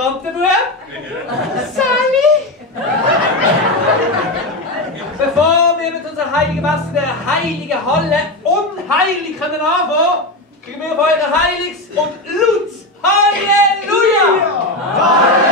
Ministrantenbub. Sally! Bevor wir mit unserer heiligen Messe in der heiligen Halle unheilig können anfangen, kriegen wir auf eure Heiligs und Lutz. Halleluja! Halleluja!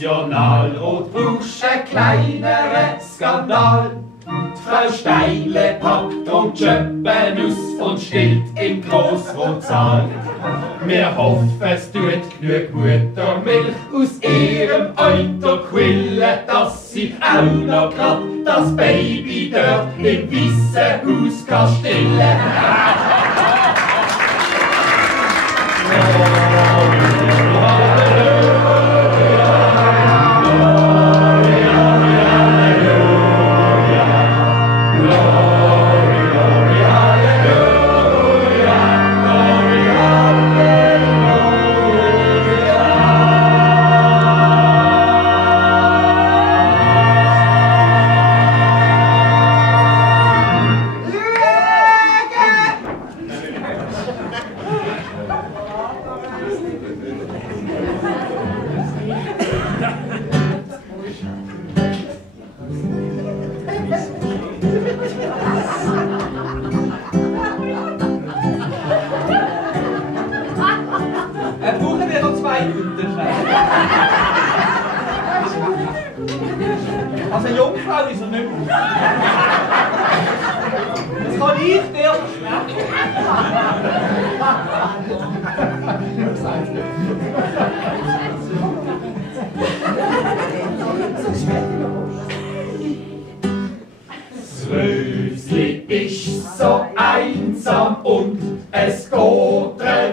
Nationalrot brauchst ein kleinerer Skandal. Die Frau Steile packt und Schöppen aus und stillt im Grossrotsaal. Wir hoffen, es tut genug Muttermilch aus ihrem Euter quillen, dass sie auch noch grad das Baby dort im Weissen Haus kann stillen. Also eine Jungfrau ist er nicht mehr. Das kann ich dir versprechen. Das Rösli ist so einsam und es geht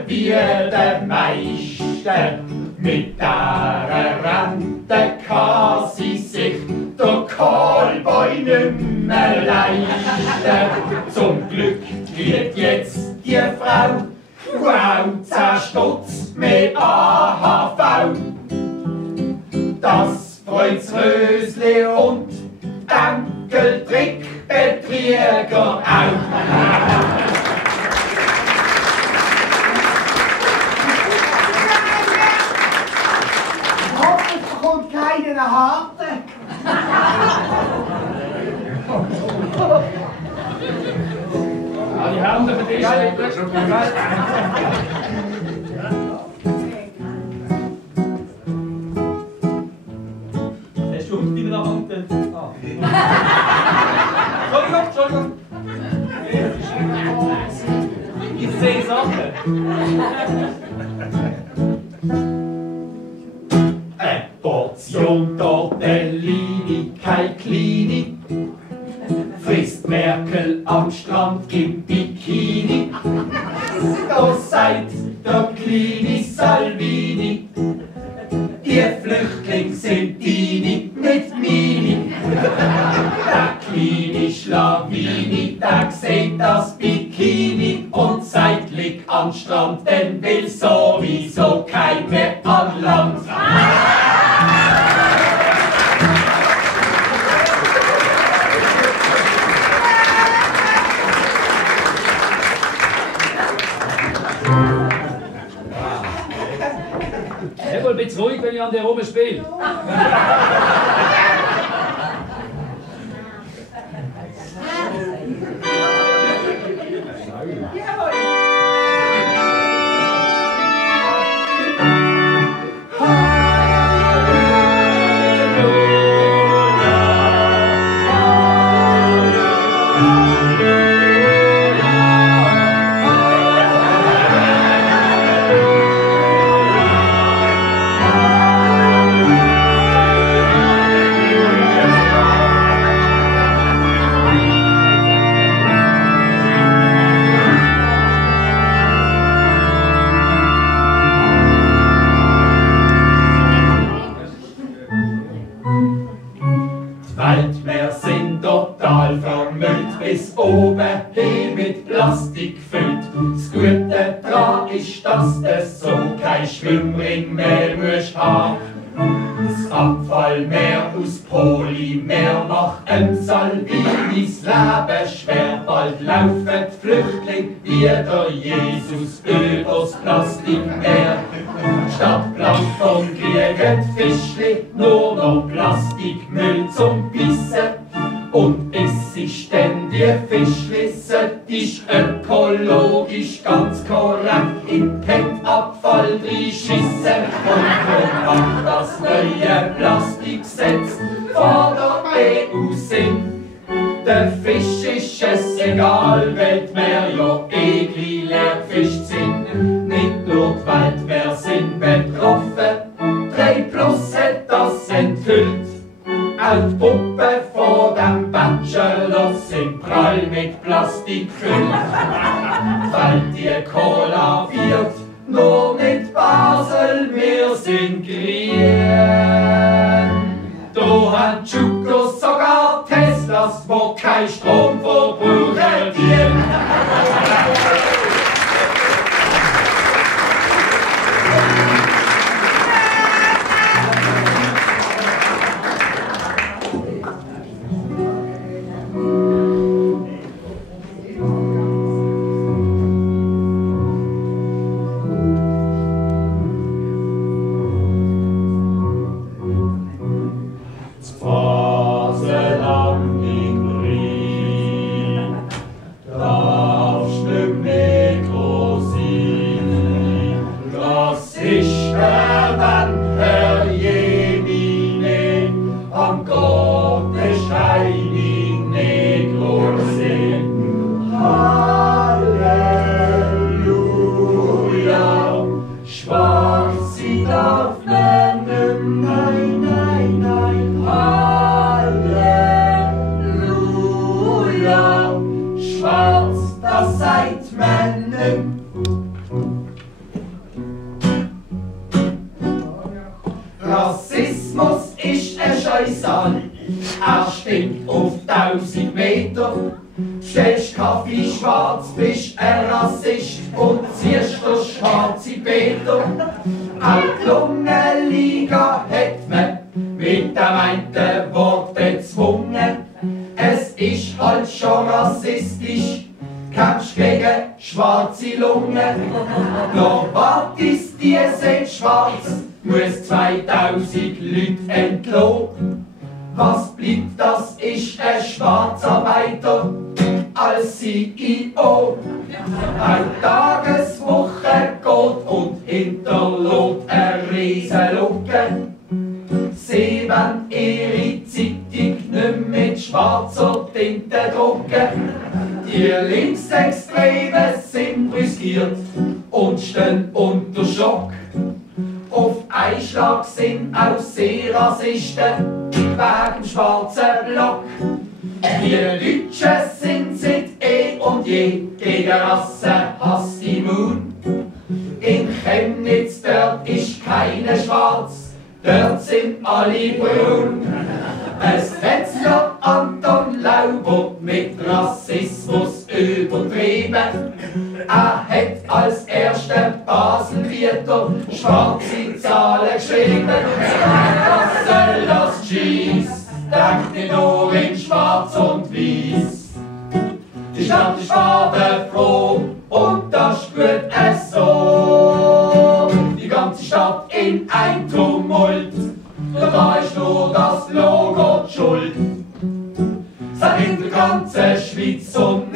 wie der Meister. Mit der Rente kann sie sich der Callboy nimmer leisten. Zum Glück wird jetzt die Frau 10 Stutz mit AHV. Das freut's Rösli und Dankeltrickbetrieger auch. Keinen Harte. Die Hände für dich. Er schummt in der Hand. Entschuldigung. Ich sehe Sachen. Portion Tortellini, keine kleine, frisst Merkel am Strand im Bikini. Da sagt der kleine Salvini, die Flüchtlinge sind deine, nicht meine. Der kleine Schlawini, der sieht das Bikini und sagt, lieg am Strand, denn will sowieso kein mehr an Land. Jawohl, ein bisschen ruhig, wenn ich an dir rumspiele. musst haben. Das Abfallmeer aus Polymer macht Salvinis Leben schwer. Bald laufen die Flüchtlinge wie der Jesus übers Plastikmeer. Statt Plankton kriegen die Fischli nur noch Plastikmüll zum Bissen. Und es ist denn die Fischli ist ökologisch ganz korrekt in PET-Abfall reinschissen. Und macht das neue Plastikgesetz von der EU Sinn. Der Fisch ist es egal, weil die Meer ja gleich leer gefischt sind. Nicht nur die Weltmeer sind betroffen, 3+ hat das enthüllt. Auch die Puppen von dem Bachelor sind prall mit Plastik gefüllt. Weil die Cola wird, nur nicht Basel, wir sind grün. Da haben Chukos sogar Teslas, wo kein Strom verbrauchen. Rassismus ist ein Scheissal, er stinkt auf 1000 Meter. Stellst Kaffee schwarz, bist ein Rassist und ziehst der schwarze Peter. Auch die Lungenliga hat man mit dem einen Wort bezwungen. Es ist halt schon rassistisch, kämpfst gegen schwarze Lungen. Novartis, die sind schwarz, muss 2000 Leute entlassen. Was bleibt, das ist ein Schwarzarbeiter als CEO. Eine Tageswoche geht und hinterlässt eine riesen Lücke. Sie wollen ihre Zeitung nicht mit schwarzer Tinte drucken. Die Linksextremen sind brüskiert und stehen unter Schock. Auf einen Schlag sind auch sie Rassisten wegen dem schwarzen Block. Die Deutschen sind seit und je gegen Rassenhass immun. In Chemnitz, dort ist keiner schwarz, dort sind alle brun. Es Wetzlar Anton Lauber mit Rassismus übertrieben. Er hat als erster Baselbieter schwarze Zahlen geschrieben. Was soll das Cheese? Denkt nicht nur in schwarz und weiß. Die Stadt ist farbenfroh und das ist gut so. Die ganze Stadt in ein Tumult, da ist nur das Logo die Schuld. Seit in der ganzen Schweiz und